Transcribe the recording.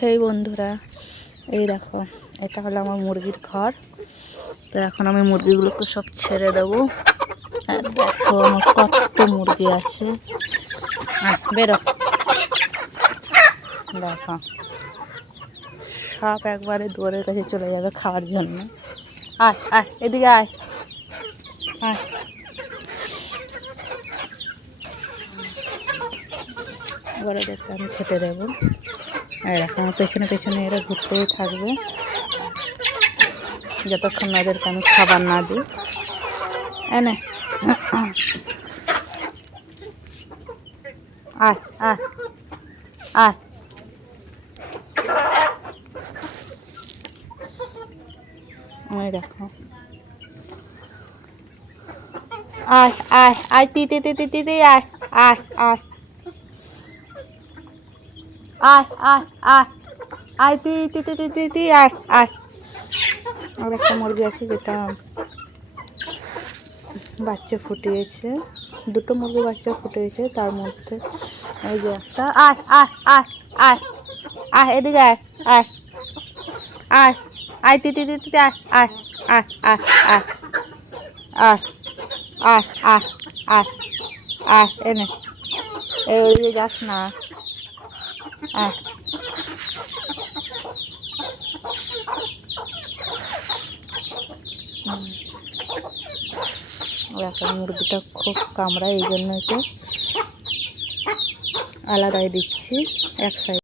হেই বন্ধুরা, এই দেখো এটা হলো আমার মুরগির ঘর। তো এখন আমি মুরগিগুলোকে সব ছেড়ে দেবো। দেখো আমার কত মুরগি আছে। বেরো, দেখো সব একবারে দুয়ারের কাছে চলে যাবে খাওয়ার জন্য। আয় আয় এদিকে আয় আয়। এবারে দেখতে আমি খেতে দেবো। এরকম আমার পেছনে পেছনে এরা ঘুরতেই থাকবে যতক্ষণ না ওদেরকে আমি খাবার না দিই। এনে আয় আয় আয়। ওই দেখো আয় আয় আয় তি তি তি তি তি তি আয় আয় আয় আয় আয় আয় আয় তি তি তি তি তি তি আয় আয়। আর একটা মুরগি আছে যেটা বাচ্চা ফুটিয়েছে, দুটো মুরগি বাচ্চা ফুটিয়েছে, তার মধ্যে এই যে একটা। আয় আয় আয় আয় আয় এদিকে আয় আয় আয় আয় তি তি তি তি আয় আয় আয় আয় আয় আয় আয় আয় আয় আয় এনে এই ওদিকে যাস না। আয় এখন মুরগিটা খুব কামড়ায়, এই জন্য একটু আলাদাই দিচ্ছি এক সাইড।